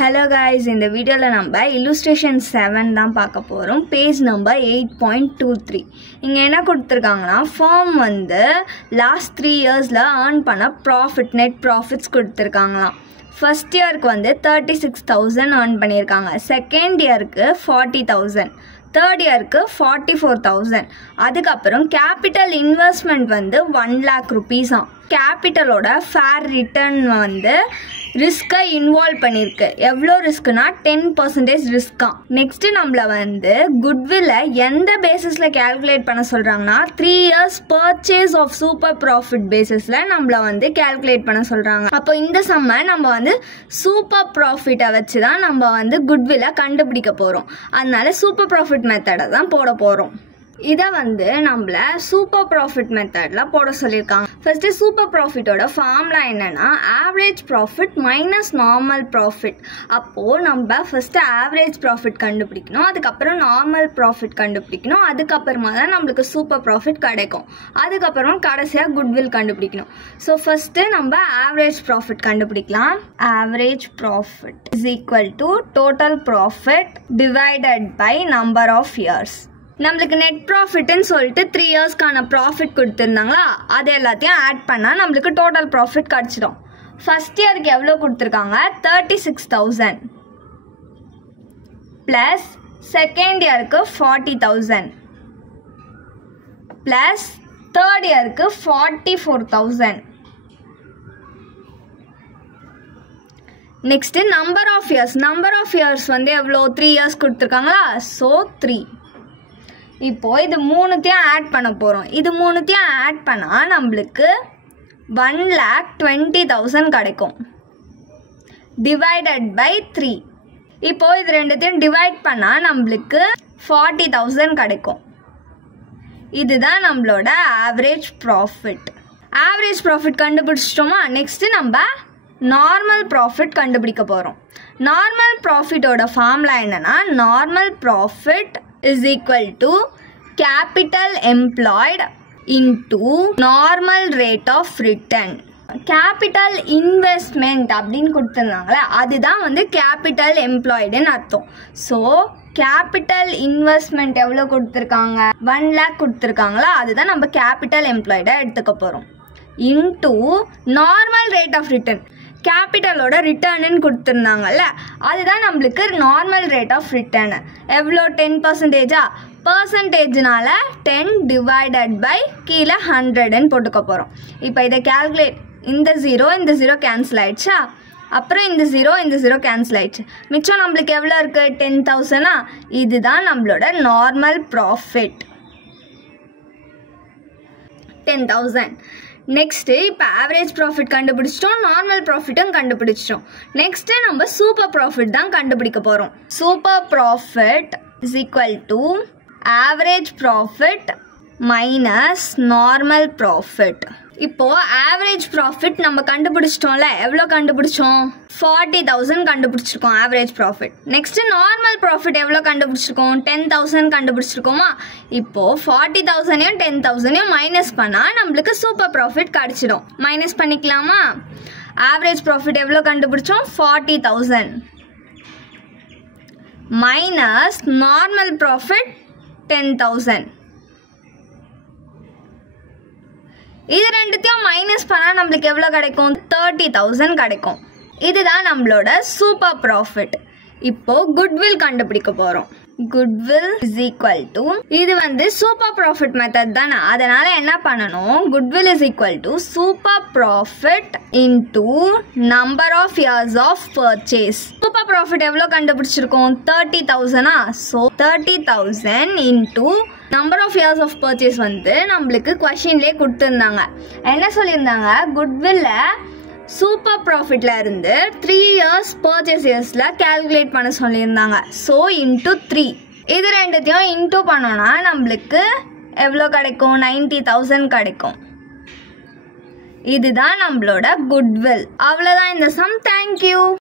Hello guys, in the video la namba illustration 7 தான் பார்க்க போறோம். Page number 8.23. இங்க என்ன கொடுத்திருக்காங்கன்னா firm வந்து last 3 yearsல earn பண்ண profit net profits கொடுத்திருக்காங்களாம். First yearக்கு வந்து 36,000 earn பண்ணிருக்காங்க. Second yearக்கு 40,000. Third yearக்கு 44,000. அதுக்கப்புறம் capital investment வந்து 1 lakh rupees ஆம். Capitalோட fair return வந்து risk involve பண்ணிருக்கு. எவ்வளோ riskனா 10% risk. நெக்ஸ்ட் நம்மள வந்து goodwill எந்த பேசிஸ்ல calculate பண்ண சொல்றாங்கன்னா 3 years purchase of super profit basisல நம்மள வந்து calculate பண்ண சொல்றாங்க. அப்போ இந்த சம்ம நம்ம வந்து super profit வச்சு தான் நம்ம வந்து goodwill கண்டுபிடிக்க போறோம். அதனால super profit மெத்தட தான் போட போறோம். இத வந்து நம்மள சூப்பர் ப்ராஃபிட் மெத்தட்ல போட சொல்லிருக்காங்க. ஃபர்ஸ்ட் சூப்பர் ப்ராஃபிட்டோட ஃபார்முலா என்னன்னா average profit minus normal profit. அப்போ நம்ம ஃபர்ஸ்ட் ஆவரேஜ் ப்ராஃபிட் கண்டுபிடிக்கணும், அதுக்கப்புறம் நார்மல் ப்ராஃபிட் கண்டுபிடிக்கணும், அதுக்கப்புறமா தான் நம்மளுக்கு சூப்பர் ப்ராஃபிட் கிடைக்கும். அதுக்கப்புறமா கடைசியா குட்வில் கண்டுபிடிக்கணும். ஸோ ஃபர்ஸ்ட் நம்ம ஆவரேஜ் ப்ராஃபிட் கண்டுபிடிக்கலாம். Average profit is equal to total profit divided by number of years. நம்மளுக்கு நெட் ப்ராஃபிட்னு சொல்லிட்டு 3 இயர்ஸ்க்கான ப்ராஃபிட் கொடுத்துருந்தாங்களா, அது எல்லாத்தையும் ஆட் பண்ணால் நம்மளுக்கு டோட்டல் ப்ராஃபிட் கிடச்சிடும். ஃபர்ஸ்ட் இயருக்கு எவ்வளோ கொடுத்துருக்காங்க 36,000 ப்ளஸ் செகண்ட் இயருக்கு 40,000 ப்ளஸ் தேர்ட் இயருக்கு 44,000. நெக்ஸ்ட் நம்பர் ஆஃப் இயர்ஸ் வந்து எவ்வளோ 3 இயர்ஸ் கொடுத்துருக்காங்களா, ஸோ 3. இப்போ இது மூணுத்தையும் ஆட் பண்ண போகிறோம். இது மூணுத்தையும் ஆட் பண்ணால் நம்மளுக்கு 1,20,000 கிடைக்கும் டிவைடட் பை 3. இப்போ இது ரெண்டுத்தையும் டிவைட் பண்ணால் நம்மளுக்கு 40,000 கிடைக்கும். இதுதான் நம்மளோட ஆவரேஜ் ப்ராஃபிட். ஆவரேஜ் ப்ராஃபிட் கண்டுபிடிச்சிட்டோமா, நெக்ஸ்ட் நம்ம நார்மல் ப்ராஃபிட் கண்டுபிடிக்க போகிறோம். நார்மல் ப்ராஃபிட்டோட ஃபார்முலா என்னன்னா normal profit is equal to capital employed into normal rate of return. capital investment அப்படின்னு கொடுத்துருந்தாங்களே அதுதான் வந்து capital employedன்னு அர்த்தம். ஸோ capital investment எவ்வளோ கொடுத்துருக்காங்க 1 lakh கொடுத்துருக்காங்களா, அதுதான் நம்ம capital employed எடுத்துக்க போகிறோம். into normal rate of return. கேபிட்டலோட ரிட்டர்ன்னு கொடுத்துருந்தாங்கல்ல அதுதான் நம்மளுக்கு நார்மல் ரேட் ஆஃப் ரிட்டர்ன். எவ்வளோ 10%? பர்சன்டேஜ்னால 10 டிவைடட் பை கீழே 100ன்னு போட்டுக்க போகிறோம். இப்போ இதை கேல்குலேட், இந்த ஜீரோ கேன்சல் ஆயிடுச்சா, அப்புறம் இந்த ஜீரோ கேன்சல் ஆயிடுச்சு. மிச்சம் நம்மளுக்கு எவ்வளோ இருக்குது 10,000. இதுதான் நம்மளோட நார்மல் ப்ராஃபிட் 10,000. நெக்ஸ்ட்டு இப்போ ஆவரேஜ் ப்ராஃபிட் கண்டுபிடிச்சிட்டோம், நார்மல் ப்ராஃபிட்டும் கண்டுபிடிச்சிட்டோம். நெக்ஸ்ட்டு நம்ம சூப்பர் ப்ராஃபிட் தான் கண்டுபிடிக்க போகிறோம். Super profit is equal to average profit minus normal profit. இப்போ ஆவரேஜ் ப்ராஃபிட் நம்ம கண்டுபிடிச்சிட்டோம்ல, எவ்வளோ கண்டுபிடிச்சோம் 40,000 கண்டுபிடிச்சிருக்கோம் average profit. Next normal profit எவ்வளோ கண்டுபிடிச்சிருக்கோம் 10,000 கண்டுபிடிச்சிருக்கோமா. இப்போ 40,000யும் 10,000யும் மைனஸ் பண்ணால் நம்மளுக்கு சூப்பர் ப்ராஃபிட் கிடைச்சிடும். மைனஸ் பண்ணிக்கலாமா. ஆவரேஜ் ப்ராஃபிட் எவ்வளோ கண்டுபிடிச்சோம் 40,000 மைனஸ் நார்மல் ப்ராஃபிட் 10,000. இது ரெண்டுத்தையும் மைனஸ் பண்ணால் நம்மளுக்கு எவ்வளோ கிடைக்கும் 30,000 கிடைக்கும். இதுதான் நம்மளோட சூப்பர் ப்ராஃபிட். இப்போ குட்வில் கண்டுபிடிக்க போகிறோம். குட்வில் இஸ் ஈக்குவல் டு, இது வந்து சூப்பர் ப்ராஃபிட் மெத்தட் தானே, அதனால என்ன பண்ணணும் goodwill is equal to super profit into number of years of purchase. Super profit எவ்வளோ கண்டுபிடிச்சிருக்கோம் 30,000. So 30,000 into number of years of purchase வந்து நம்மளுக்கு கொஷின்லேயே கொடுத்துருந்தாங்க. என்ன சொல்லியிருந்தாங்க குட்வில்ல சூப்பர் ப்ராஃபிட்ல இருந்து 3 இயர்ஸ் பர்ச்சேஸ் இயர்ஸ்ல கேல்குலேட் பண்ண சொல்லியிருந்தாங்க. So into 3. இது ரெண்டுத்தையும் இன்டூ பண்ணோன்னா நம்மளுக்கு எவ்வளோ கிடைக்கும் 90,000 கிடைக்கும். இதுதான் நம்மளோட குட்வில். அவ்வளோதான் இந்த சம். தேங்க்யூ.